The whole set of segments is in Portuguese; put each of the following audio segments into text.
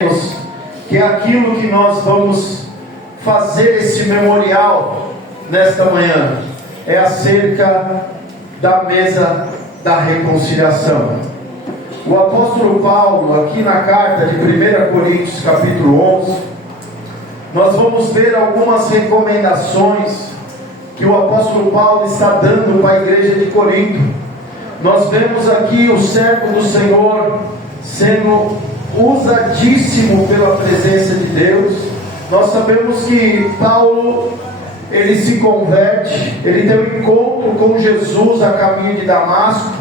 Que é aquilo que nós vamos fazer esse memorial nesta manhã, é acerca da mesa da reconciliação. O apóstolo Paulo, aqui na carta de 1 Coríntios capítulo 11, nós vamos ver algumas recomendações que o apóstolo Paulo está dando para a igreja de Corinto. Nós vemos aqui o servo do Senhor sendo usadíssimo pela presença de Deus. Nós sabemos que Paulo, ele se converte, ele tem um encontro com Jesus a caminho de Damasco,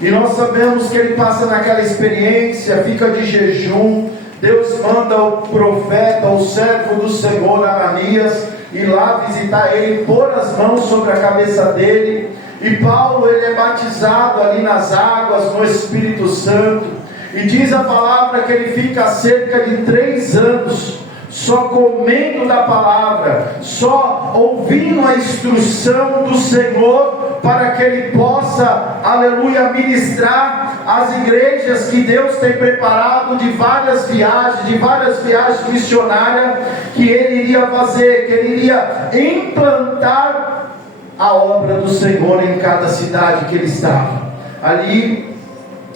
e nós sabemos que ele passa naquela experiência, fica de jejum. Deus manda o profeta, o servo do Senhor Ananias, ir lá visitar ele, pôr as mãos sobre a cabeça dele, e Paulo, ele é batizado ali nas águas, no Espírito Santo. E diz a palavra que ele fica cerca de 3 anos só comendo da palavra, só ouvindo a instrução do Senhor, para que ele possa, aleluia, ministrar as igrejas que Deus tem preparado de várias viagens missionárias que ele iria fazer, que ele iria implantar a obra do Senhor em cada cidade que ele estava ali.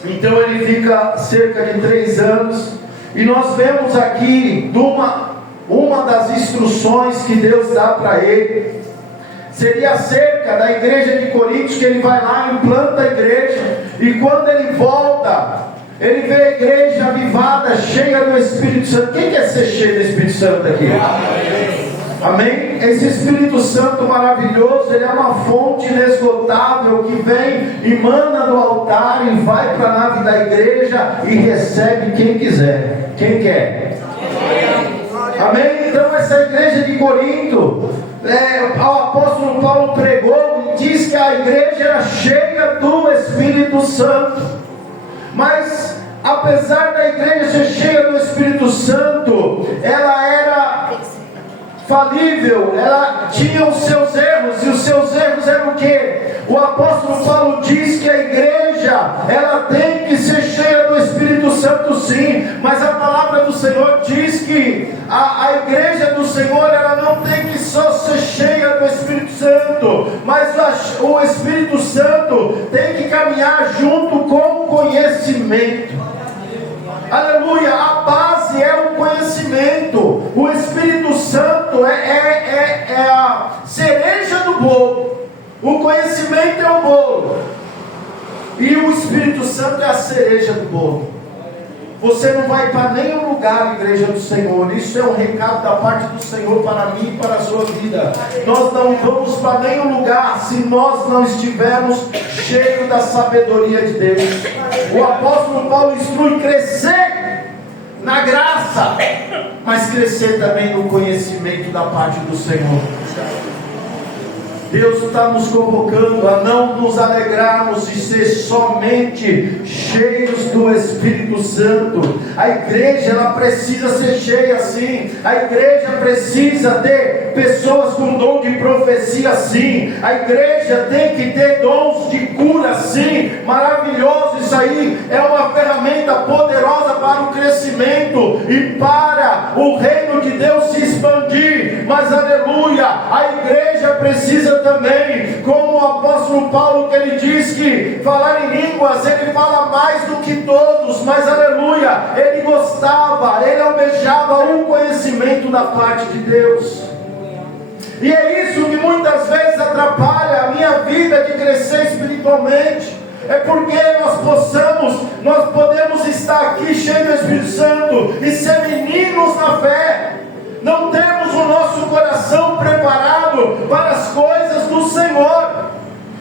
Então ele fica cerca de 3 anos, e nós vemos aqui uma das instruções que Deus dá para ele, seria acerca da igreja de Corinto, que ele vai lá, implanta a igreja, e quando ele volta, ele vê a igreja avivada, cheia do Espírito Santo. Quem quer ser cheio do Espírito Santo aqui? Amém? Esse Espírito Santo maravilhoso, ele é uma fonte inesgotável que vem, emana do altar e vai para a nave da igreja e recebe quem quiser. Quem quer? Amém? Então essa igreja de Corinto, o apóstolo Paulo pregou e diz que a igreja era cheia do Espírito Santo. Mas apesar da igreja ser cheia do Espírito Santo, ela era falível, ela tinha os seus erros, e os seus erros eram o quê? O apóstolo Paulo diz que a igreja, ela tem que ser cheia do Espírito Santo, sim, mas a palavra do Senhor diz que a igreja do Senhor, ela não tem que só ser cheia do Espírito Santo, mas o Espírito Santo tem que caminhar junto com o conhecimento. Aleluia, a base é o conhecimento. O Espírito Santo é a cereja do bolo. O conhecimento é o bolo, e o Espírito Santo é a cereja do bolo. Você não vai para nenhum lugar, igreja do Senhor. Isso é um recado da parte do Senhor para mim e para a sua vida. Nós não vamos para nenhum lugar se nós não estivermos cheios da sabedoria de Deus. O apóstolo Paulo instrui crescer na graça, mas crescer também no conhecimento da parte do Senhor. Deus está nos convocando a não nos alegrarmos de ser somente cheios do Espírito Santo. A igreja, ela precisa ser cheia, sim. A igreja precisa ter pessoas com dom de profecia, sim. A igreja tem que ter dons de cura, sim. Maravilhoso, isso aí é uma ferramenta poderosa para o crescimento e para o reino de Deus se expandir. Mas aleluia, a igreja precisa também, como o apóstolo Paulo, que ele diz que falar em línguas, ele fala mais do que todos, mas aleluia, ele gostava, ele almejava o conhecimento da parte de Deus. E é isso que muitas vezes atrapalha a minha vida de crescer espiritualmente. É porque nós podemos estar aqui cheios do Espírito Santo e ser meninos na fé. Não temos o nosso coração preparado para as coisas do Senhor,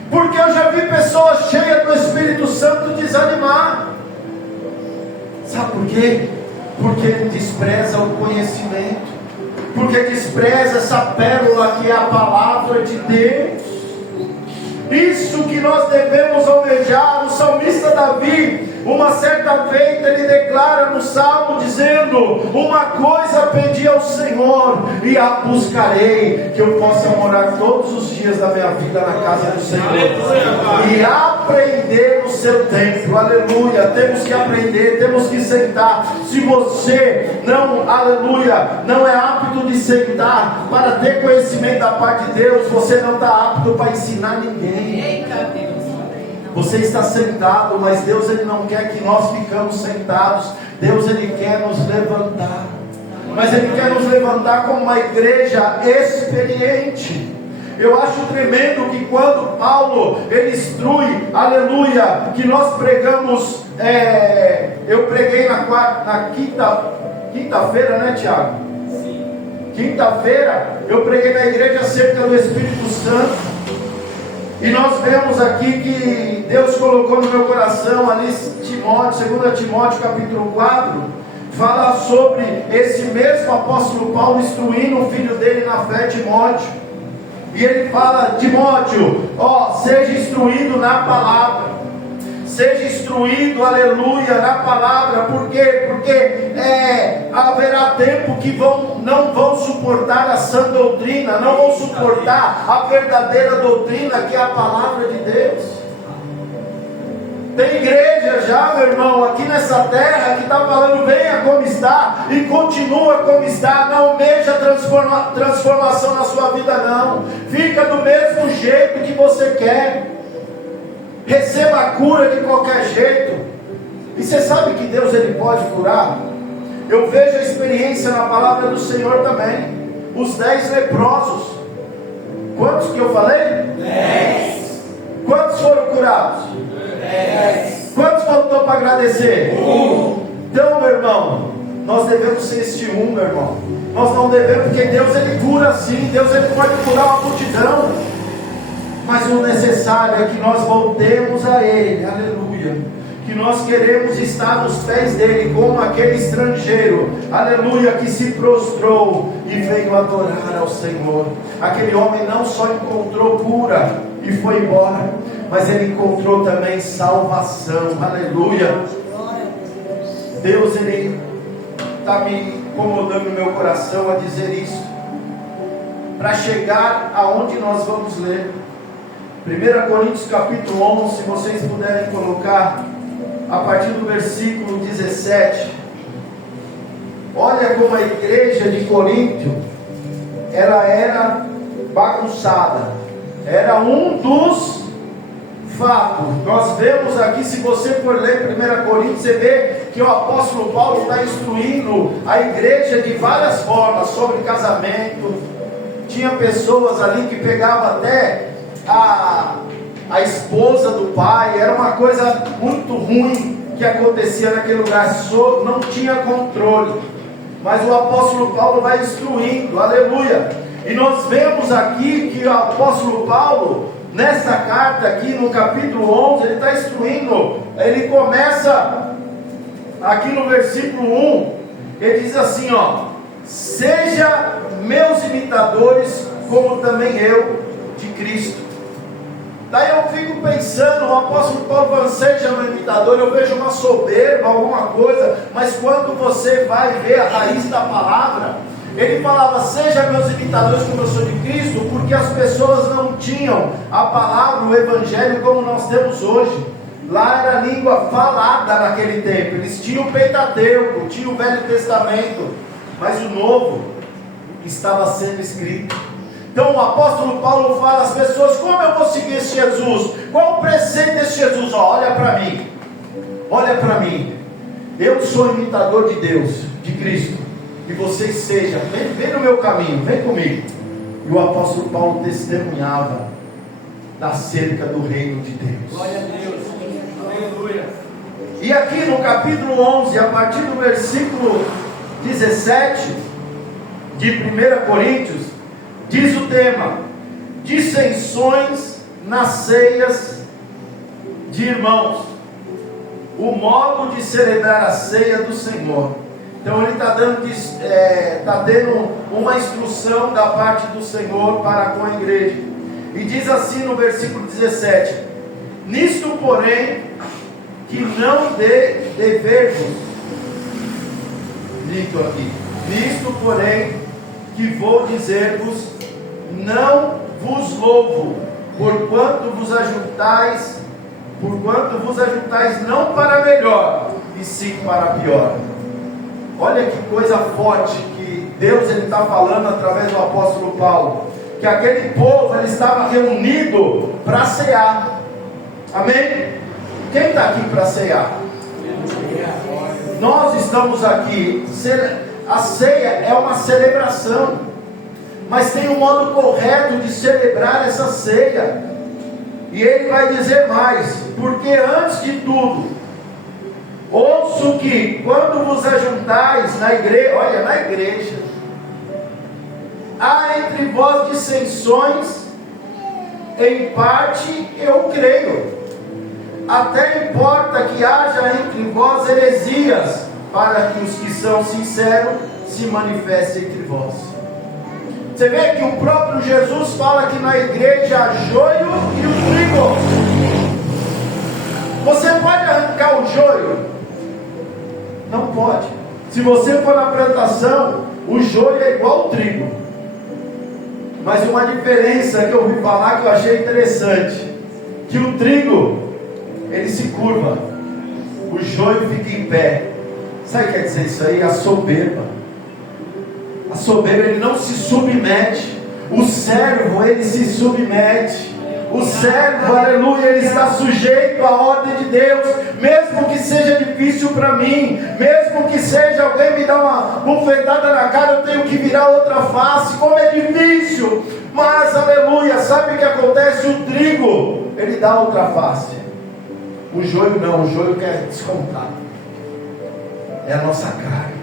porque eu já vi pessoas cheias do Espírito Santo desanimar. Sabe por quê? Porque despreza o conhecimento, porque despreza essa pérola que é a palavra de Deus. Isso que nós devemos almejar. O salmista Davi, Uma certa feita ele declara no Salmo dizendo: uma coisa pedi ao Senhor e a buscarei, que eu possa morar todos os dias da minha vida na casa do Senhor e aprender o seu templo. Aleluia. Temos que aprender, temos que sentar. Se você não, aleluia, não é apto de sentar para ter conhecimento da parte de Deus, você não está apto para ensinar ninguém. Você está sentado, mas Deus ele não quer que nós ficamos sentados. Deus ele quer nos levantar, mas ele quer nos levantar como uma igreja experiente. Eu acho tremendo que quando Paulo ele instrui, aleluia, que nós pregamos, eu preguei na quinta-feira, né, Tiago? Sim. Quinta-feira eu preguei na igreja acerca do Espírito Santo. E nós vemos aqui que Deus colocou no meu coração ali Timóteo, 2 Timóteo capítulo 4, fala sobre esse mesmo apóstolo Paulo instruindo o filho dele na fé, Timóteo. E ele fala: Timóteo, seja instruído na palavra. Seja instruído, aleluia, na palavra. Por quê? Porque haverá tempo que não vão suportar a sã doutrina, não vão suportar a verdadeira doutrina, que é a palavra de Deus. Tem igreja já, meu irmão, aqui nessa terra, que está falando: venha como está e continua como está. Não almeja transformação na sua vida, não. Fica do mesmo jeito que você quer. Receba a cura de qualquer jeito. E você sabe que Deus ele pode curar? Eu vejo a experiência na palavra do Senhor também. Os 10 leprosos. Quantos que eu falei? 10. Quantos foram curados? 10. Quantos faltou para agradecer? 1. Então, meu irmão, nós devemos ser este meu irmão. Nós não devemos, porque Deus ele cura sim. Deus ele pode curar uma multidão. Mas o necessário é que nós voltemos a Ele, aleluia. Que nós queremos estar nos pés dEle, como aquele estrangeiro, aleluia, que se prostrou e veio adorar ao Senhor. Aquele homem não só encontrou cura e foi embora, mas ele encontrou também salvação, aleluia. Deus, ele está me incomodando no meu coração a dizer isso, para chegar aonde nós vamos ler. 1 Coríntios capítulo 11, se vocês puderem colocar a partir do versículo 17. Olha como a igreja de Coríntio, ela era bagunçada. Era um dos fatos. Nós vemos aqui, se você for ler 1 Coríntios, você vê que o apóstolo Paulo está instruindo a igreja de várias formas, sobre casamento. Tinha pessoas ali que pegavam até a esposa do pai. Era uma coisa muito ruim que acontecia naquele lugar, não tinha controle, mas o apóstolo Paulo vai instruindo, aleluia. E nós vemos aqui que o apóstolo Paulo, nessa carta aqui no capítulo 11, ele está instruindo. Ele começa aqui no versículo 1, ele diz assim, seja meus imitadores, como também eu de Cristo. Daí eu fico pensando, o apóstolo Paulo falando: seja meu imitador. Eu vejo uma soberba, alguma coisa, mas quando você vai ver a raiz da palavra, ele falava: seja meus imitadores como eu sou de Cristo, porque as pessoas não tinham a palavra, o evangelho como nós temos hoje. Lá era língua falada naquele tempo. Eles tinham o Pentateuco, tinham o Velho Testamento, mas o Novo estava sendo escrito. Então o apóstolo Paulo fala às pessoas: como eu vou seguir esse Jesus? Qual o preceito desse Jesus? Olha para mim, olha para mim. Eu sou imitador de Deus, de Cristo, e vocês sejam, vem no meu caminho, vem comigo. E o apóstolo Paulo testemunhava acerca do reino de Deus. Glória a Deus, aleluia. E aqui no capítulo 11, a partir do versículo 17 de 1 Coríntios, diz o tema: dissensões nas ceias de irmãos, o modo de celebrar a ceia do Senhor. Então ele está dando uma instrução da parte do Senhor para com a igreja. E diz assim no versículo 17: nisto porém que não dever-vos, dito aqui, visto porém que vou dizer-vos, não vos louvo, porquanto vos ajuntais não para melhor, e sim para pior. Olha que coisa forte que Deus está falando através do apóstolo Paulo, que aquele povo ele estava reunido para cear. Amém? Quem está aqui para cear? Nós estamos aqui. A ceia é uma celebração, mas tem um modo correto de celebrar essa ceia. E ele vai dizer mais: porque antes de tudo, ouço que quando vos ajuntais na igreja, olha, na igreja, há entre vós dissensões, em parte eu creio. Até importa que haja entre vós heresias, para que os que são sinceros se manifestem entre vós. Você vê que o próprio Jesus fala que na igreja há joio e o trigo. Você pode arrancar o joio? Não pode. Se você for na plantação, o joio é igual ao trigo. Mas uma diferença que eu ouvi falar que eu achei interessante, que o trigo ele se curva, o joio fica em pé. Sabe o que quer dizer isso aí? A soberba. A soberba, ele não se submete. O servo, ele se submete. O servo, aleluia, ele está sujeito à ordem de Deus. Mesmo que seja difícil para mim, mesmo que seja alguém me dar uma bufetada na cara, eu tenho que virar outra face. Como é difícil, mas aleluia, sabe o que acontece? O trigo, ele dá outra face. O joio não, o joio quer descontar. É a nossa carne,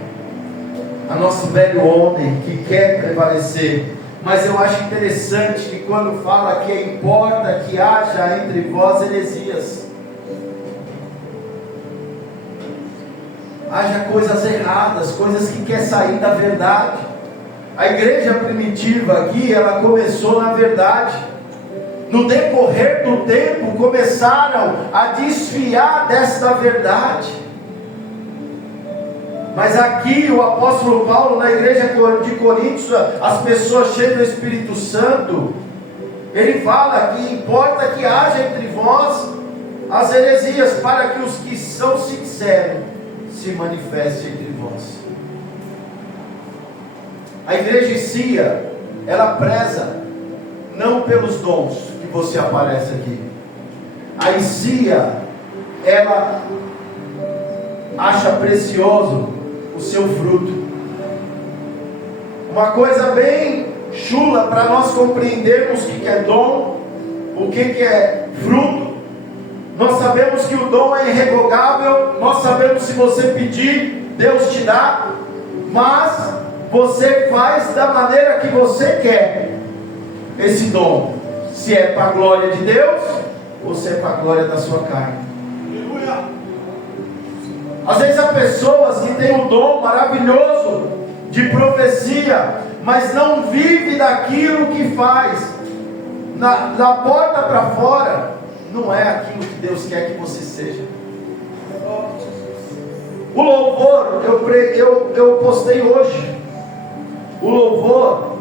a nosso velho homem que quer prevalecer. Mas eu acho interessante que quando fala que importa que haja entre vós heresias, haja coisas erradas, coisas que quer sair da verdade. A igreja primitiva aqui, ela começou na verdade. No decorrer do tempo começaram a desviar desta verdade. Mas aqui o apóstolo Paulo, na igreja de Coríntios, as pessoas cheias do Espírito Santo, ele fala que importa que haja entre vós as heresias, para que os que são sinceros se manifestem entre vós. A igreja em si, ela preza não pelos dons que você aparece aqui. A ICIA, ela acha precioso o seu fruto. Uma coisa bem chula para nós compreendermos o que é dom, o que é fruto. Nós sabemos que o dom é irrevogável, nós sabemos se você pedir, Deus te dá, mas você faz da maneira que você quer esse dom, se é para a glória de Deus ou se é para a glória da sua carne. Às vezes há pessoas que têm um dom maravilhoso de profecia, mas não vive daquilo que faz. Da porta para fora, não é aquilo que Deus quer que você seja. O louvor, eu postei hoje. O louvor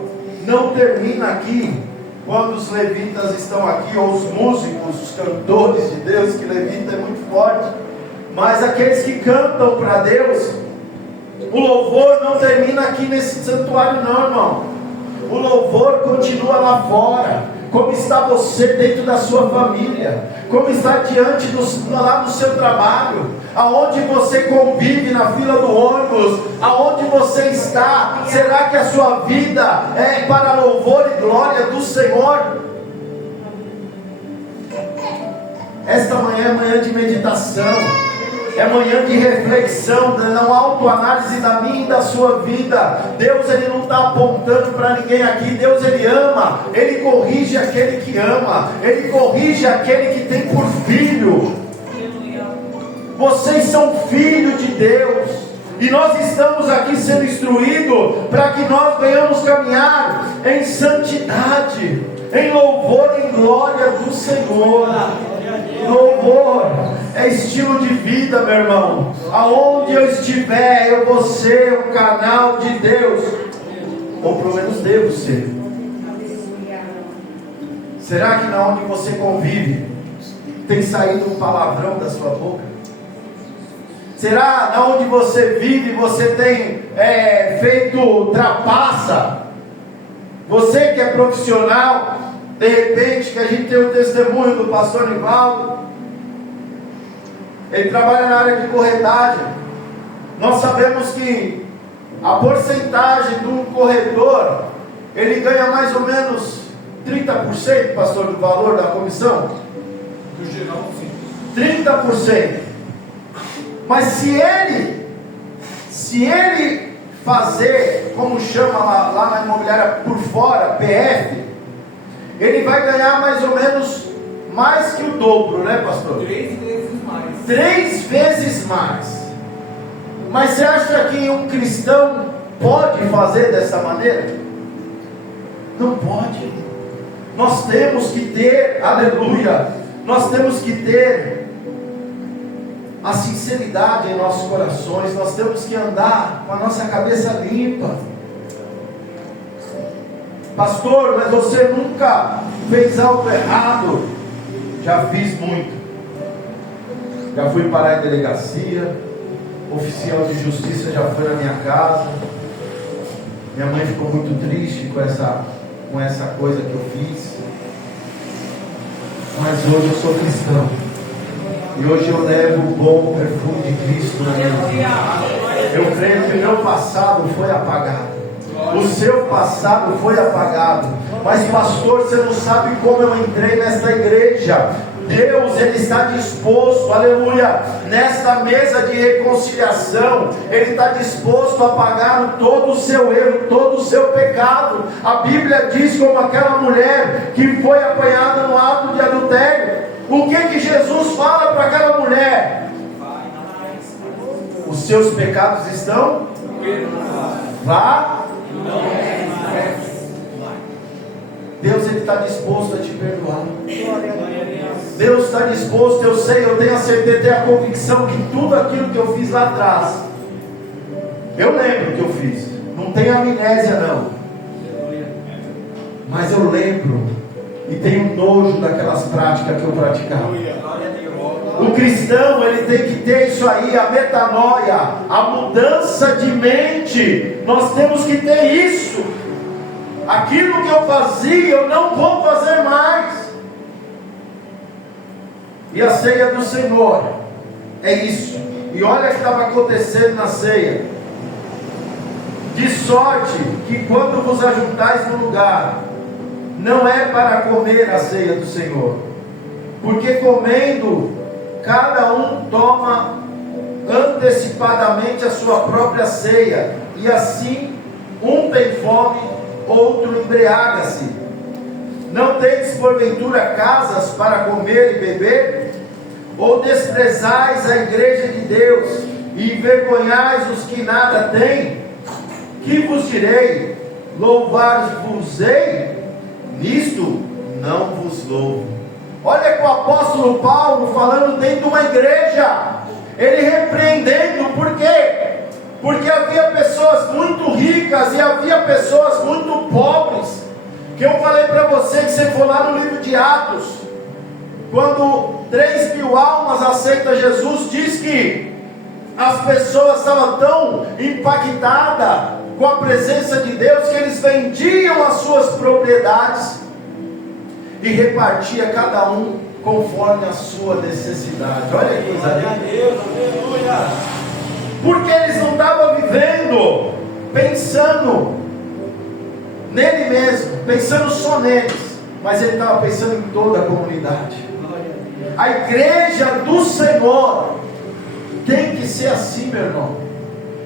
não termina aqui, quando os levitas estão aqui, ou os músicos, os cantores de Deus, que levita é muito forte. Mas aqueles que cantam para Deus, o louvor não termina aqui nesse santuário não, irmão. O louvor continua lá fora. Como está você dentro da sua família? Como está diante lá no seu trabalho? Aonde você convive na fila do ônibus? Aonde você está? Será que a sua vida é para louvor e glória do Senhor? Esta manhã é manhã de meditação. É manhã de reflexão, não autoanálise da minha e da sua vida. Deus ele não está apontando para ninguém aqui. Deus ele ama, ele corrige aquele que ama, ele corrige aquele que tem por filho. Vocês são filhos de Deus, e nós estamos aqui sendo instruídos para que nós venhamos caminhar em santidade, em louvor e glória do Senhor. Louvor é estilo de vida, meu irmão. Aonde eu estiver, eu vou ser um canal de Deus, ou pelo menos devo ser. Será que na onde você convive tem saído um palavrão da sua boca? Será na onde você vive você tem feito trapaça? Você que é profissional, de repente, que a gente tem o testemunho do pastor Nivaldo, ele trabalha na área de corretagem. Nós sabemos que a porcentagem de um corretor, ele ganha mais ou menos 30%, pastor, do valor da comissão? No geral, sim. 30%. Mas se ele fazer, como chama lá na imobiliária por fora, PF, ele vai ganhar mais ou menos mais que o dobro, né, pastor? 3 vezes mais. 3 vezes mais. Mas você acha que um cristão pode fazer dessa maneira? Não pode. Nós temos que ter, aleluia, nós temos que ter a sinceridade em nossos corações. Nós temos que andar com a nossa cabeça limpa. Pastor, mas você nunca fez algo errado? Já fiz muito. Já fui parar em delegacia, oficial de justiça já foi na minha casa. Minha mãe ficou muito triste com essa coisa que eu fiz. Mas hoje eu sou cristão. E hoje eu levo o bom perfume de Cristo na minha vida. Eu creio que o meu passado foi apagado. O seu passado foi apagado. Mas pastor, você não sabe como eu entrei nesta igreja. Deus, Ele está disposto, aleluia, nesta mesa de reconciliação, Ele está disposto a pagar todo o seu erro, todo o seu pecado. A Bíblia diz como aquela mulher que foi apanhada no ato de adultério. O que Jesus fala para aquela mulher? Os seus pecados estão? Vá. Deus, Ele está disposto a te perdoar. Deus está disposto, eu sei, eu tenho a certeza, tenho a convicção que tudo aquilo que eu fiz lá atrás, eu lembro que eu fiz, não tenho amnésia não, mas eu lembro e tenho nojo daquelas práticas que eu praticava. O cristão, ele tem que ter isso aí, a metanoia, a mudança de mente. Nós temos que ter isso. Aquilo que eu fazia, eu não vou fazer mais. E a ceia do Senhor é isso. E olha o que estava acontecendo na ceia. De sorte que quando vos ajuntais no lugar, não é para comer a ceia do Senhor, porque comendo, cada um toma antecipadamente a sua própria ceia, e assim um tem fome, outro embriaga-se. Não tendes porventura casas para comer e beber? Ou desprezais a igreja de Deus e envergonhais os que nada têm? Que vos direi? Louvar-vos-ei? Nisto não vos louvo. Olha que o apóstolo Paulo falando dentro de uma igreja, ele repreendendo. Por quê? Porque havia pessoas muito ricas e havia pessoas muito pobres. Que eu falei para você, que você for lá no livro de Atos, quando 3.000 almas aceitam Jesus, diz que as pessoas estavam tão impactadas com a presença de Deus, que eles vendiam as suas propriedades e repartia cada um conforme a sua necessidade. Olha que coisa linda. Porque eles não estavam vivendo pensando nele mesmo, pensando só neles, mas ele estava pensando em toda a comunidade. A igreja do Senhor tem que ser assim, meu irmão.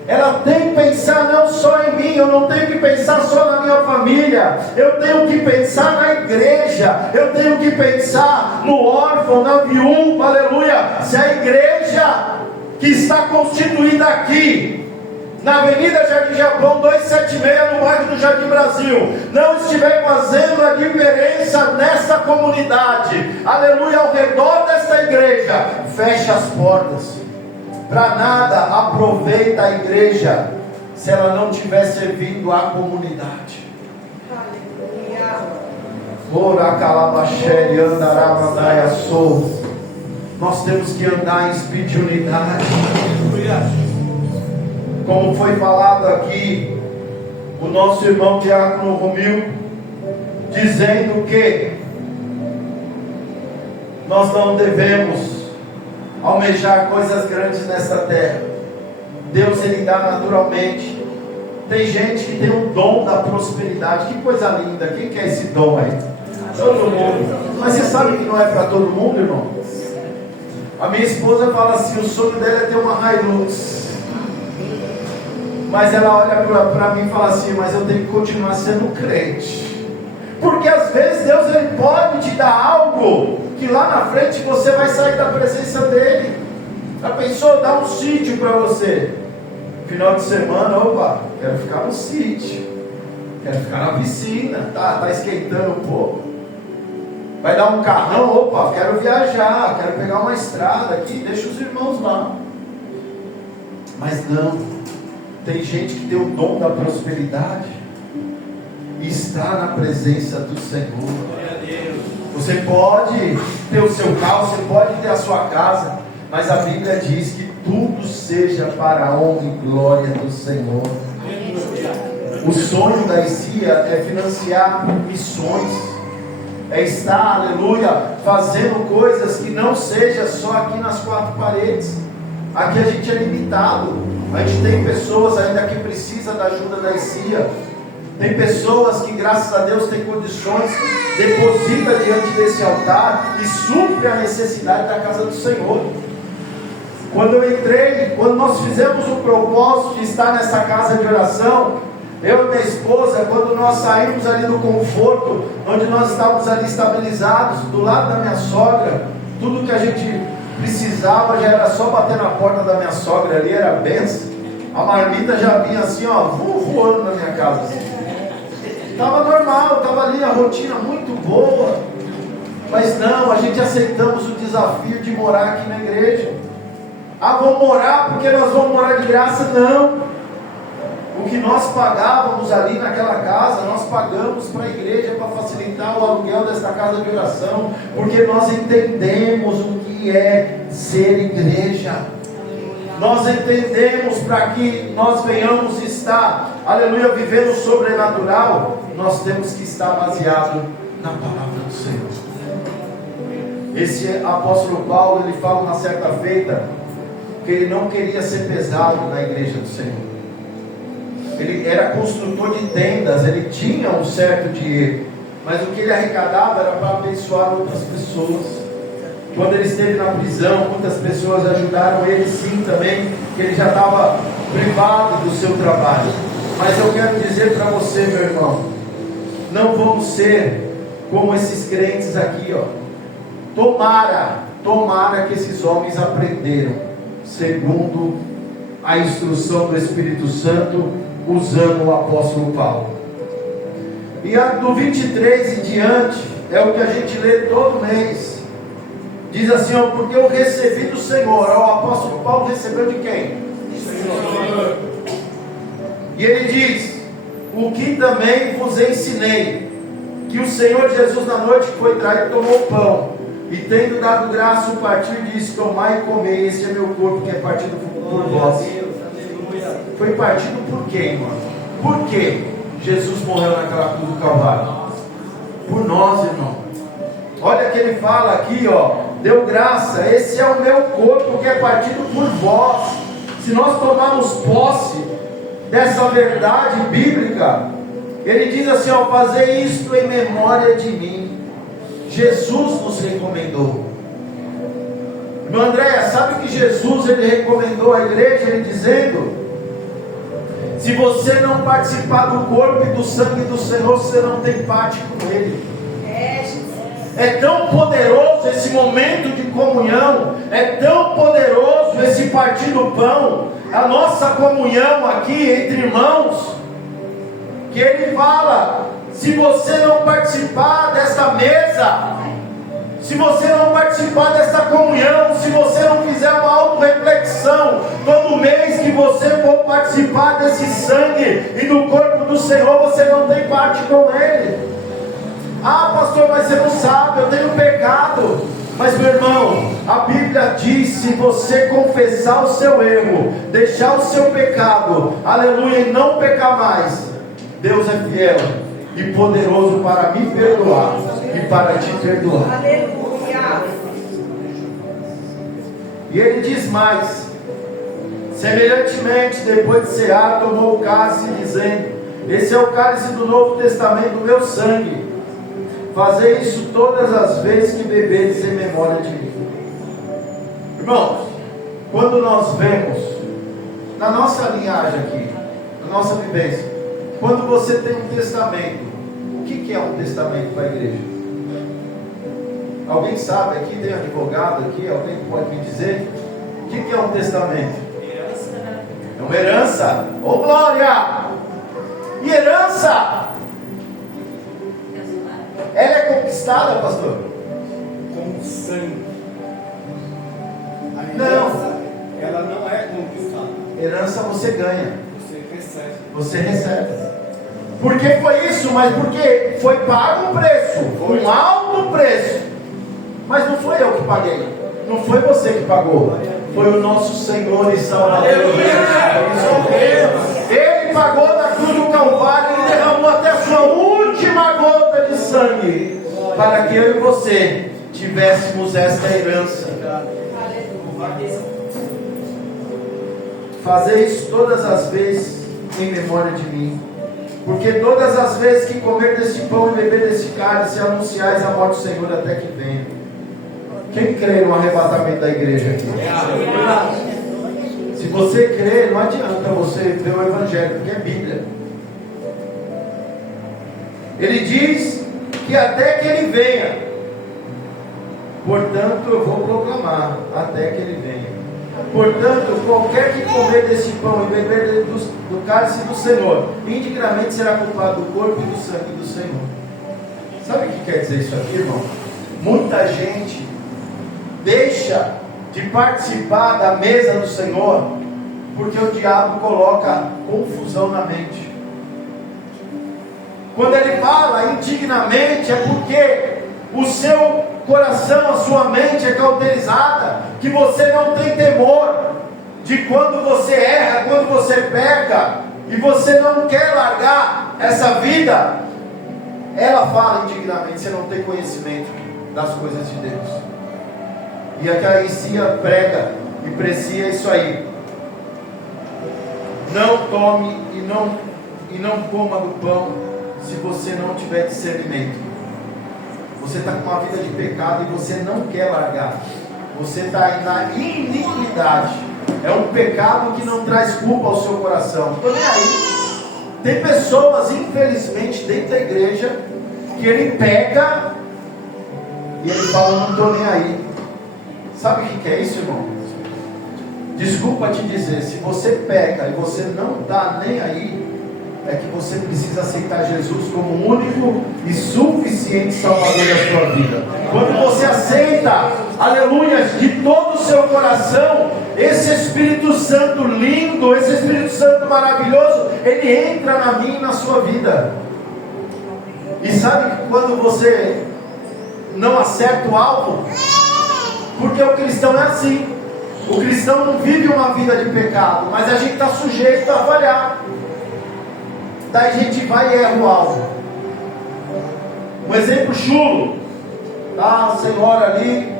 Ela tem que pensar não só em mim, eu não tenho que pensar só na minha família, eu tenho que pensar na igreja, eu tenho que pensar no órfão, na viúva, aleluia. Se a igreja que está constituída aqui, na Avenida Jardim Japão 277, 7h30 no bairro do Jardim Brasil, não estiver fazendo a diferença nessa comunidade, aleluia, ao redor desta igreja, fecha as portas. Para nada aproveita a igreja se ela não estiver servindo a comunidade. Nós temos que andar em espírito de unidade. Como foi falado aqui, o nosso irmão Diácono Romil, dizendo que nós não devemos almejar coisas grandes nesta terra. Deus, Ele dá naturalmente. Tem gente que tem o dom da prosperidade. Que coisa linda. Quem quer esse dom aí? Todo mundo. Mas você sabe que não é para todo mundo, irmão? A minha esposa fala assim, o sonho dela é ter uma Hilux. Mas ela olha para mim e fala assim, mas eu tenho que continuar sendo crente. Porque às vezes Deus, Ele pode te dar algo que lá na frente você vai sair da presença dEle. Já pensou? Dá um sítio para você. Final de semana, opa, quero ficar no sítio. Quero ficar na piscina. Tá esquentando um pouco. Vai dar um carrão, opa, quero viajar. Quero pegar uma estrada aqui, deixa os irmãos lá. Mas não. Tem gente que tem o dom da prosperidade e está na presença do Senhor. Você pode ter o seu carro, você pode ter a sua casa, mas a Bíblia diz que tudo seja para a honra e glória do Senhor. O sonho da ICIA é financiar missões, é estar, aleluia, fazendo coisas que não seja só aqui nas quatro paredes. Aqui a gente é limitado. A gente tem pessoas ainda que precisam da ajuda da ICIA. Tem pessoas que, graças a Deus, têm condições, deposita diante desse altar e supre a necessidade da casa do Senhor. Quando eu entrei, quando nós fizemos o propósito de estar nessa casa de oração, eu e minha esposa, quando nós saímos ali do conforto, onde nós estávamos ali estabilizados, do lado da minha sogra, tudo que a gente precisava já era só bater na porta da minha sogra ali, era benção. A marmita já vinha assim, ó, voando na minha casa assim. Estava normal, estava ali a rotina muito boa. Mas não, a gente aceitamos o desafio de morar aqui na igreja. Ah, vamos morar porque nós vamos morar de graça? Não. O que nós pagávamos ali naquela casa, nós pagamos para a igreja para facilitar o aluguel desta casa de oração, porque nós entendemos o que é ser igreja. Nós entendemos, para que nós venhamos estar, aleluia, vivendo o sobrenatural, nós temos que estar baseado na palavra do Senhor. Esse apóstolo Paulo, ele fala uma certa feita, que ele não queria ser pesado na igreja do Senhor. Ele era construtor de tendas, ele tinha um certo dinheiro, mas o que ele arrecadava era para abençoar outras pessoas. Quando ele esteve na prisão, muitas pessoas ajudaram ele sim também, que ele já estava privado do seu trabalho. Mas eu quero dizer para você, meu irmão, não vamos ser como esses crentes aqui, ó. Tomara que esses homens aprenderam segundo a instrução do Espírito Santo, usando o apóstolo Paulo. E do 23 em diante é o que a gente lê todo mês. Diz assim, ó, porque eu recebi do Senhor. O apóstolo Paulo recebeu de quem? Do Senhor. E ele diz, o que também vos ensinei, que o Senhor Jesus na noite que foi traído tomou o pão, e tendo dado graça o partir, disse, tomai e comei, este é meu corpo que é partido por vós. Foi partido por quem, irmão? Por que Jesus morreu naquela cruz do Calvário? Por nós, irmão. Olha que ele fala aqui, ó, deu graça, esse é o meu corpo que é partido por vós. Se nós tomarmos posse dessa verdade bíblica, ele diz assim, ó, fazer isto em memória de mim. Jesus nos recomendou. Irmã Andréia, sabe que Jesus, ele recomendou à igreja, ele dizendo, se você não participar do corpo e do sangue do Senhor, você não tem parte com ele. É tão poderoso esse momento de comunhão, é tão poderoso esse partir do pão, a nossa comunhão aqui entre irmãos, E ele fala: se você não participar desta mesa, se você não participar desta comunhão, se você não fizer uma auto-reflexão, todo mês que você for participar desse sangue e do corpo do Senhor, você não tem parte com Ele. Ah, pastor, mas você não sabe, eu tenho pecado. Mas meu irmão, a Bíblia diz: se você confessar o seu erro, deixar o seu pecado, aleluia, e não pecar mais, Deus é fiel e poderoso para me perdoar e para te perdoar. Aleluia. E ele diz mais: semelhantemente, depois de cear, tomou o cálice, dizendo: esse é o cálice do Novo Testamento, do meu sangue. Fazei isso todas as vezes que bebedes em memória de mim. Irmãos, quando nós vemos na nossa linhagem aqui, na nossa vivência, quando você tem um testamento, o que é um testamento para a igreja? Alguém sabe aqui? Tem advogado aqui? Alguém pode me dizer? O que é um testamento? Herança. É uma herança. Ô glória! E herança? Ela é conquistada, pastor? Com sangue. A Não. herança, ela não é conquistada. Herança você ganha. Você recebe. Você recebe. Por que foi isso? Mas porque foi pago um preço, um alto preço. Mas não foi eu que paguei, não foi você que pagou, foi o nosso Senhor e Salvador. Ele pagou na cruz do Calvário, ele derramou até a sua última gota de sangue, para que eu e você tivéssemos esta herança. Fazer isso todas as vezes em memória de mim. Porque todas as vezes que comer deste pão e beber deste cálice, anunciais a morte do Senhor até que venha. Quem crê no arrebatamento da igreja aqui? Se você crê, não adianta você ver o Evangelho, porque é Bíblia. Ele diz que até que ele venha. Portanto, eu vou proclamar até que ele venha. Portanto, qualquer que comer desse pão e beber do cálice do Senhor, indignamente será culpado do corpo e do sangue do Senhor. Sabe o que quer dizer isso aqui, irmão? Muita gente deixa de participar da mesa do Senhor porque o diabo coloca confusão na mente. Quando ele fala indignamente, é porque o seu coração, a sua mente é cauterizada, que você não tem temor de quando você erra, quando você peca, e você não quer largar essa vida. Ela fala indignamente, você não tem conhecimento das coisas de Deus. E a Caícia prega e precia isso aí. Não tome e não coma do pão se você não tiver discernimento. Você está com uma vida de pecado e você não quer largar. Você está na iniquidade. É um pecado que não traz culpa ao seu coração. Estou nem aí. Tem pessoas, infelizmente, dentro da igreja, que ele peca e ele fala, não estou nem aí. Sabe o que é isso, irmão? Desculpa te dizer, se você peca e você não está nem aí, é que você precisa aceitar Jesus como o único e suficiente Salvador da sua vida. Quando você aceita, aleluia, de todo o seu coração, esse Espírito Santo lindo, esse Espírito Santo maravilhoso, ele entra na minha e na sua vida. E sabe que quando você não acerta o alvo, porque o cristão é assim. O cristão não vive uma vida de pecado, mas a gente está sujeito a falhar. Daí a gente vai e erra o alvo. Um exemplo chulo. A senhora ali,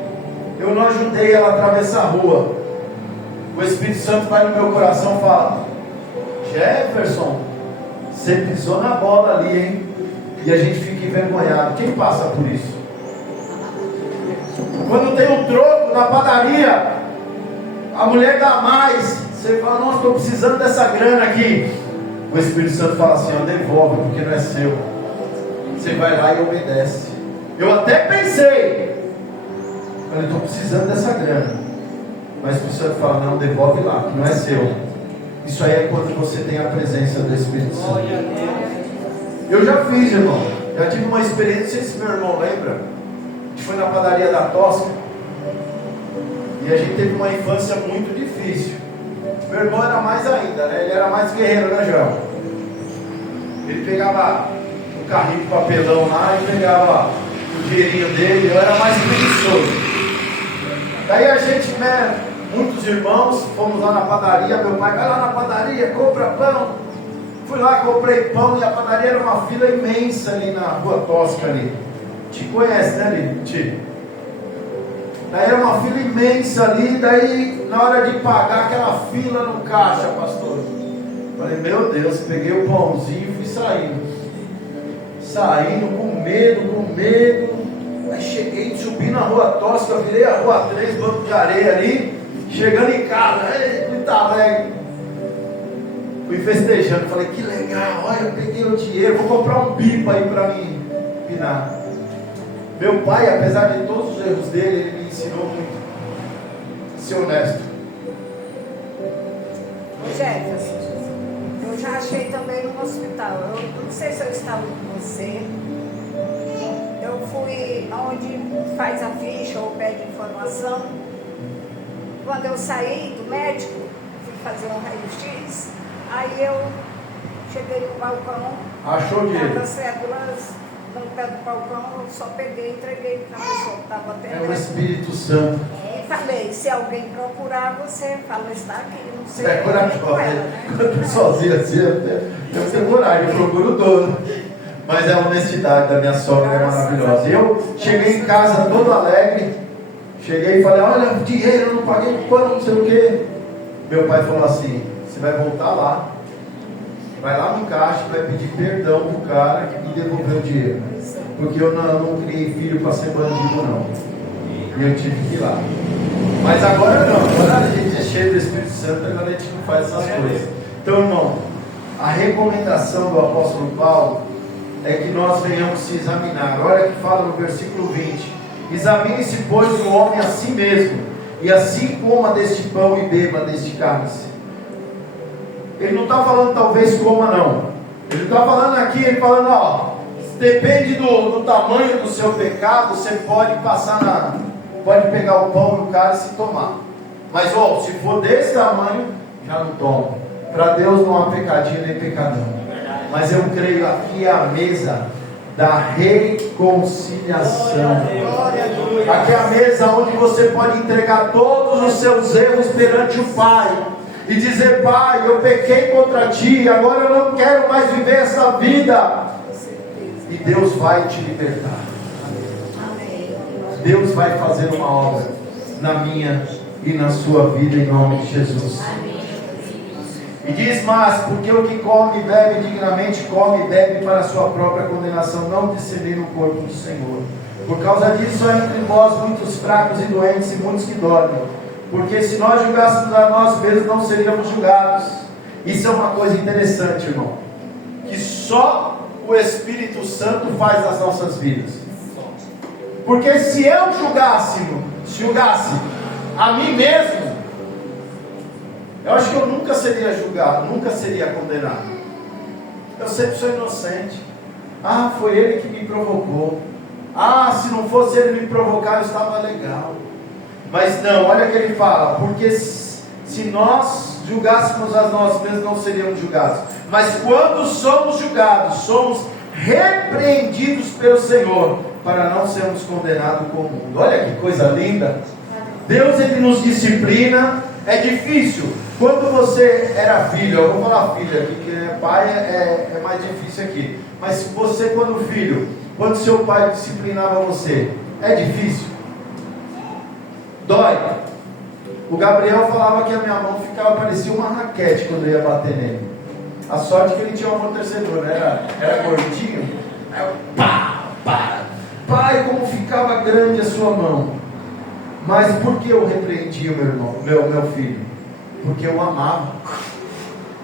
eu não ajudei ela a atravessar a rua. O Espírito Santo vai no meu coração e fala, Jefferson, você pisou na bola ali, hein? E a gente fica envergonhado. Quem passa por isso? Quando tem um troco na padaria, a mulher dá mais, você fala, nossa, estou precisando dessa grana aqui. O Espírito Santo fala assim, ó, devolve, porque não é seu. Você vai lá e obedece. Eu até pensei, falei, estou precisando dessa grana. Mas o Espírito Santo fala, não, devolve lá, que não é seu. Isso aí é quando você tem a presença do Espírito Santo. Eu já fiz, irmão. Já tive uma experiência, não sei se meu irmão lembra. A gente foi na padaria da Tosca. E a gente teve uma infância muito difícil. Meu irmão era mais ainda, né? Ele era mais guerreiro, né, João? Ele pegava o carrinho de papelão lá e pegava o dinheirinho dele. Eu era mais preguiçoso. Daí a gente, né, muitos irmãos, fomos lá na padaria. Meu pai, vai lá na padaria, compra pão. Fui lá, comprei pão e a padaria era uma fila imensa ali na Rua Tosca ali. Te conhece, né, ali? Te. Daí era uma fila imensa ali, daí na hora de pagar aquela fila no caixa, pastor. Falei, meu Deus, peguei o pãozinho e fui saindo. Saindo com medo. Aí cheguei, subi na Rua Tosca, virei a Rua 3, banco de areia ali. Chegando em casa, muito alegre. Fui festejando, falei, que legal, olha, eu peguei o dinheiro, vou comprar um pipa aí para mim pinar. Meu pai, apesar de todos os erros dele, ele me ensinou muito a ser honesto. Jefferson, eu já achei também no hospital. Eu não sei se eu estava com você. Eu fui onde faz a ficha ou pede informação. Quando eu saí do médico, fui fazer um raio-x. Aí eu cheguei no balcão. Achou dinheiro? Estava cédulas no pé do balcão, eu só peguei e entreguei para a pessoa que estava atendendo. É o Espírito Santo. E falei, se alguém procurar, você fala, está aqui, não sei. É corajoso, com ela, né? né? Quando eu tô sozinho assim, eu tenho coragem, eu procuro o dono. Mas a honestidade da minha sogra é maravilhosa. Eu cheguei em casa todo alegre. Cheguei e falei, olha, dinheiro, eu não paguei pano, não sei o quê. Meu pai falou assim, você vai voltar lá, vai lá no caixa, vai pedir perdão pro cara e devolver o dinheiro. Porque eu não criei filho para ser bandido, não. E eu tive que ir lá. Mas agora não, agora a gente é cheio do Espírito Santo, agora a gente não faz essas coisas. Então, irmão, a recomendação do apóstolo Paulo é que nós venhamos se examinar. Olha que fala no versículo 20: examine-se, pois, o homem a si mesmo, e assim coma deste pão e beba deste cálice. Ele não está falando talvez coma, não. Ele está falando aqui, ele falando, ó, depende do tamanho do seu pecado, você pode pode pegar o pão e o cálice e tomar. Mas ó, se for desse tamanho, já não toma. Para Deus não há pecadinho nem pecadão. Mas eu creio aqui é a mesa da reconciliação. Aqui é a mesa onde você pode entregar todos os seus erros perante o Pai e dizer, Pai, eu pequei contra Ti, agora eu não quero mais viver essa vida. E Deus vai te libertar. Deus vai fazer uma obra na minha e na sua vida, em nome de Jesus. E diz, mas porque o que come e bebe dignamente, come e bebe para a sua própria condenação, não discernindo o corpo do Senhor. Por causa disso há entre vós muitos fracos e doentes e muitos que dormem. Porque se nós julgássemos a nós mesmos, não seríamos julgados. Isso é uma coisa interessante, irmão, que só o Espírito Santo faz nas nossas vidas. Porque se eu julgasse a mim mesmo, eu acho que eu nunca seria julgado, nunca seria condenado. Eu sempre sou inocente. Ah, foi ele que me provocou. Ah, se não fosse ele me provocar, eu estava legal. Mas não, olha o que ele fala. Porque se nós julgássemos a nós mesmos, não seríamos julgados. Mas quando somos julgados, somos repreendidos pelo Senhor, para não sermos condenados com o mundo. Olha que coisa linda. Deus, ele nos disciplina. É difícil. Quando você era filho, eu vou falar filho aqui, porque pai é mais difícil aqui. Mas você, quando filho, quando seu pai disciplinava você, é difícil? Dói. O Gabriel falava que a minha mão parecia uma raquete quando eu ia bater nele. A sorte que ele tinha um amortecedor, né? Era gordinho. Aí eu, pá. Pai, como ficava grande a sua mão. Mas por que eu repreendia o meu irmão, meu filho? Porque eu amava.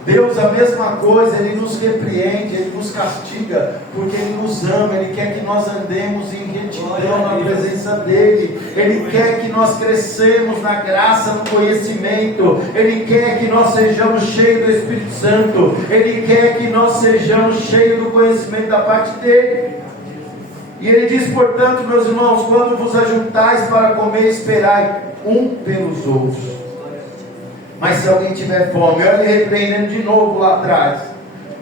Deus, a mesma coisa, Ele nos repreende, Ele nos castiga, porque Ele nos ama, Ele quer que nós andemos em retidão na presença dEle, Ele quer que nós crescemos na graça, no conhecimento, Ele quer que nós sejamos cheios do Espírito Santo, Ele quer que nós sejamos cheios do conhecimento da parte dEle. E Ele diz, portanto, meus irmãos, quando vos ajuntais para comer, esperai um pelos outros. Mas se alguém tiver fome, olha ele repreendendo de novo lá atrás,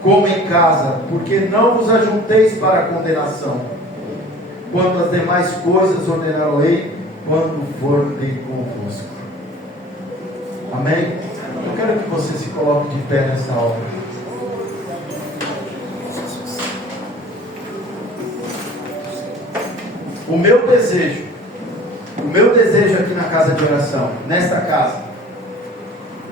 coma em casa, porque não vos ajunteis para a condenação. Quanto às demais coisas ordenarei quando for de convosco. Amém? Eu quero que você se coloque de pé nessa hora. O meu desejo aqui na casa de oração, nesta casa,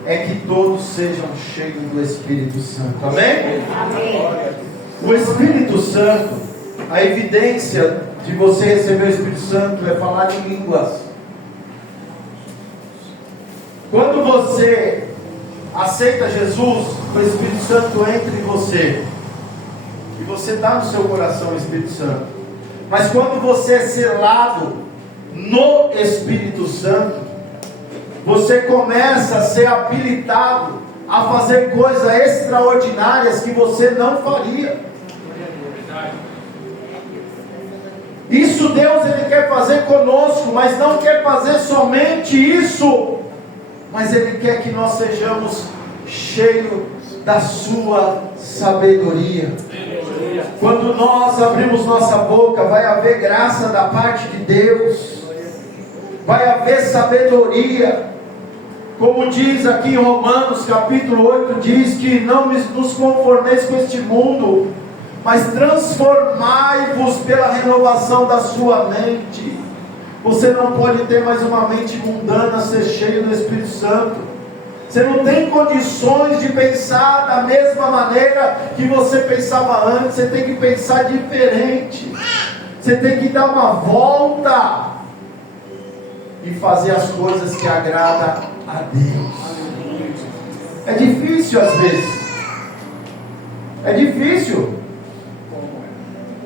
é que todos sejam cheios do Espírito Santo. Amém? Amém. O Espírito Santo, a evidência de você receber o Espírito Santo é falar em línguas. Quando você aceita Jesus, o Espírito Santo entra em você. E você está no seu coração o Espírito Santo. Mas quando você é selado no Espírito Santo, você começa a ser habilitado a fazer coisas extraordinárias que você não faria. Isso Deus Ele quer fazer conosco, mas não quer fazer somente isso, mas Ele quer que nós sejamos cheios da sua sabedoria. Quando nós abrimos nossa boca, vai haver graça da parte de Deus, vai haver sabedoria. Como diz aqui em Romanos capítulo 8, diz que não nos conformeis com este mundo, mas transformai-vos pela renovação da sua mente. Você não pode ter mais uma mente mundana, ser cheio do Espírito Santo. Você não tem condições de pensar da mesma maneira que você pensava antes. Você tem que pensar diferente. Você tem que dar uma volta e fazer as coisas que agradam a Deus. É difícil às vezes. É difícil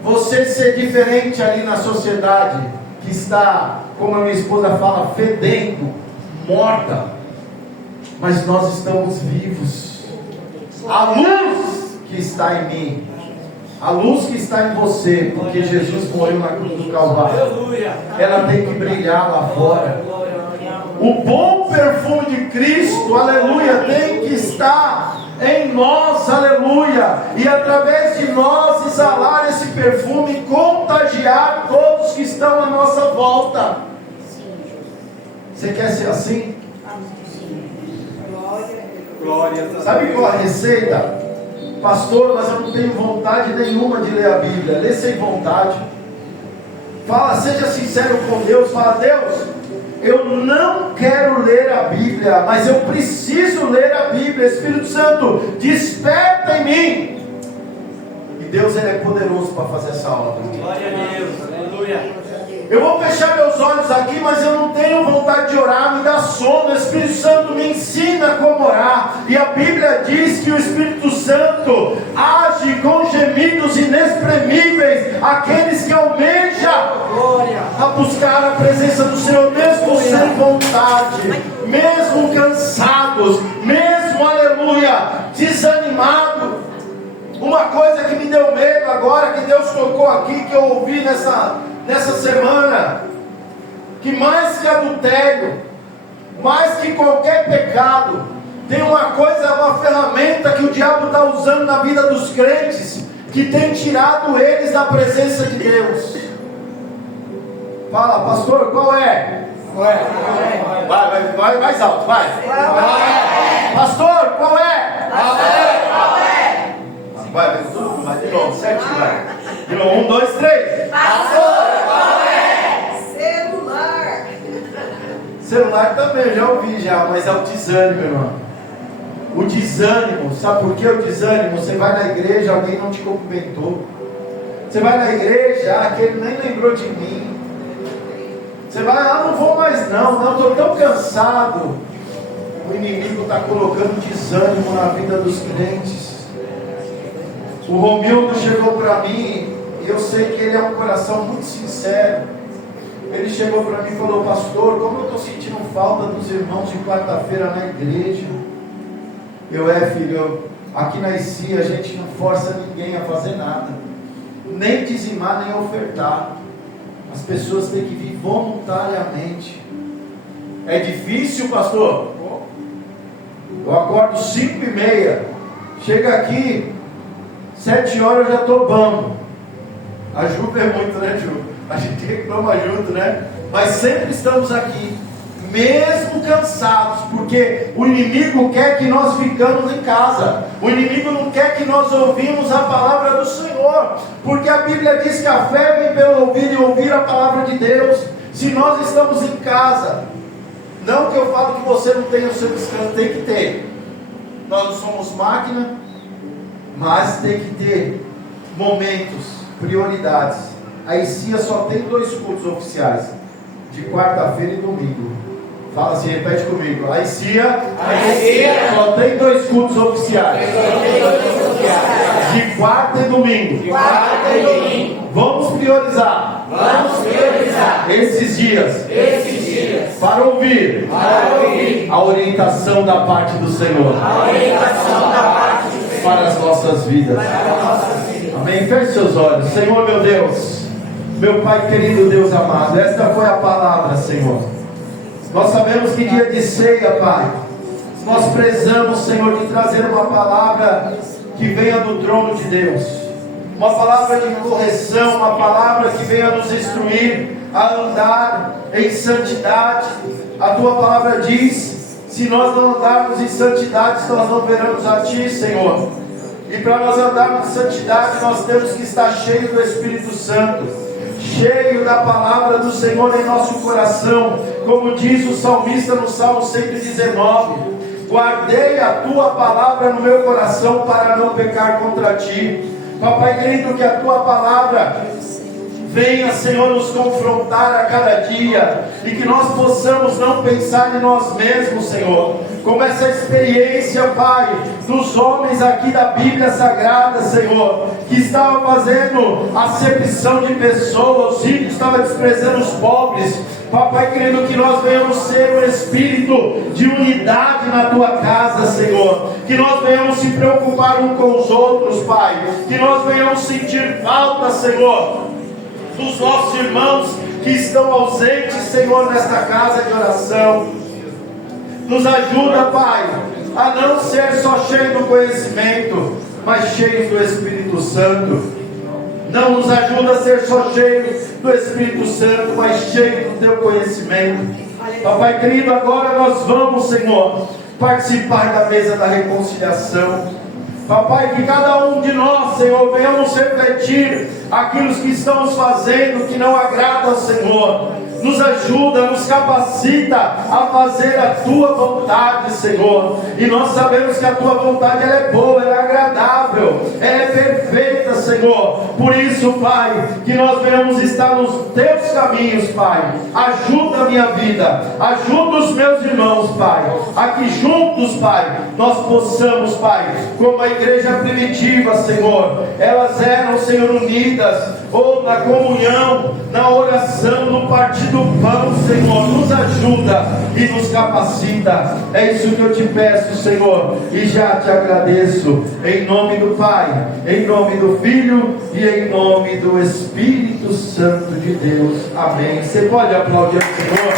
você ser diferente ali na sociedade que está, como a minha esposa fala, fedendo, morta. Mas nós estamos vivos. A luz que está em mim, a luz que está em você, porque Jesus morreu na cruz do Calvário, ela tem que brilhar lá fora. O bom perfume de Cristo, aleluia, tem que estar em nós, aleluia, e através de nós exalar esse perfume e contagiar todos que estão à nossa volta. Você quer ser assim? Sabe qual a receita? Pastor, mas eu não tenho vontade nenhuma de ler a Bíblia. Lê sem vontade. Fala, seja sincero com Deus. Fala, Deus, eu não quero ler a Bíblia, mas eu preciso ler a Bíblia. Espírito Santo, desperta em mim. E Deus, Ele é poderoso para fazer essa obra. Glória a Deus, aleluia. Eu vou fechar meus olhos aqui, mas eu não tenho vontade de orar, me dá sono. O Espírito Santo me ensina como orar. E a Bíblia diz que o Espírito Santo age com gemidos inexprimíveis aqueles que almejam a buscar a presença do Senhor, mesmo sem vontade, mesmo cansados, mesmo, aleluia, desanimados. Uma coisa que me deu medo agora, que Deus tocou aqui, que eu ouvi nessa semana, que mais que adultério, mais que qualquer pecado, tem uma coisa, uma ferramenta que o diabo está usando na vida dos crentes, que tem tirado eles da presença de Deus. Fala, pastor, qual é? Vai mais alto, vai. Pastor, qual é? Vai de novo, certinho, vai. De novo, 1, 2, 3. Pastor, qual é? Celular. Celular também, já ouvi já, mas é o desânimo, irmão. O desânimo, sabe por que o desânimo? Você vai na igreja, alguém não te cumprimentou. Você vai na igreja, aquele nem lembrou de mim. Você vai, não vou mais não, estou tão cansado. o inimigo está colocando desânimo na vida dos crentes. O Romildo chegou para mim, e eu sei que ele é um coração muito sincero. Ele chegou para mim e falou: pastor, como eu estou sentindo falta dos irmãos de quarta-feira na igreja. Filho, aqui na ICI a gente não força ninguém a fazer nada, nem dizimar, nem ofertar. As pessoas têm que vir voluntariamente. É difícil, pastor? Eu acordo 5h30, chega aqui 7 horas eu já estou bambo. A Ju é muito, né, Ju? A gente reclama junto, né? Mas sempre estamos aqui, mesmo cansados, porque o inimigo quer que nós ficamos em casa. O inimigo não quer que nós ouvimos a palavra do Senhor, porque a Bíblia diz que a fé vem pelo ouvir e ouvir a palavra de Deus. Se nós estamos em casa, não que eu falo que você não tenha o seu descanso, tem que ter. Nós não somos máquina, mas tem que ter momentos, prioridades. A ICIA só tem 2 cultos oficiais, de quarta-feira e domingo. Fala assim, repete comigo. A ICIA só tem 2 cultos oficiais, de quarta e domingo. Vamos priorizar esses dias para ouvir a orientação da parte do Senhor para as nossas vidas. Amém? Feche seus olhos. Senhor meu Deus, meu Pai querido, Deus amado, esta foi a palavra, Senhor. Nós sabemos que dia de ceia, Pai, nós prezamos, Senhor, de trazer uma palavra que venha do trono de Deus, uma palavra de correção, uma palavra que venha nos instruir a andar em santidade. A Tua palavra diz: se nós não andarmos em santidade, nós não veremos a Ti, Senhor. E para nós andarmos em santidade, nós temos que estar cheios do Espírito Santo, cheio da palavra do Senhor em nosso coração, como diz o salmista no Salmo 119: guardei a Tua palavra no meu coração para não pecar contra Ti. Papai querido, que a Tua palavra venha, Senhor, nos confrontar a cada dia, e que nós possamos não pensar em nós mesmos, Senhor, como essa experiência, Pai, dos homens aqui da Bíblia Sagrada, Senhor, que estavam fazendo acepção de pessoas, os ricos estavam desprezando os pobres. Papai querido, que nós venhamos ser um espírito de unidade na Tua casa, Senhor, que nós venhamos se preocupar uns com os outros, Pai, que nós venhamos sentir falta, Senhor, dos nossos irmãos que estão ausentes, Senhor, nesta casa de oração. Nos ajuda, Pai, a não ser só cheio do conhecimento, mas cheio do Espírito Santo. Não nos ajuda a ser só cheio do Espírito Santo, mas cheio do Teu conhecimento. Papai querido, agora nós vamos, Senhor, participar da mesa da reconciliação. Papai, que cada um de nós, Senhor, venhamos refletir aquilo que estamos fazendo que não agrada ao Senhor. Nos ajuda, nos capacita a fazer a Tua vontade, Senhor. E nós sabemos que a Tua vontade ela é boa, ela é agradável, ela é perfeita, Senhor. Por isso, Pai, que nós venhamos estar nos Teus caminhos, Pai. Ajuda a minha vida, ajuda os meus irmãos, Pai, a que juntos, Pai, nós possamos, Pai, como a igreja primitiva, Senhor, elas eram, Senhor, unidas, ou na comunhão, na oração, no partir do pão, Senhor. Nos ajuda e nos capacita. É isso que eu te peço, Senhor, e já te agradeço, em nome do Pai, em nome do Filho e em nome do Espírito Santo de Deus. Amém. Você pode aplaudir o Senhor?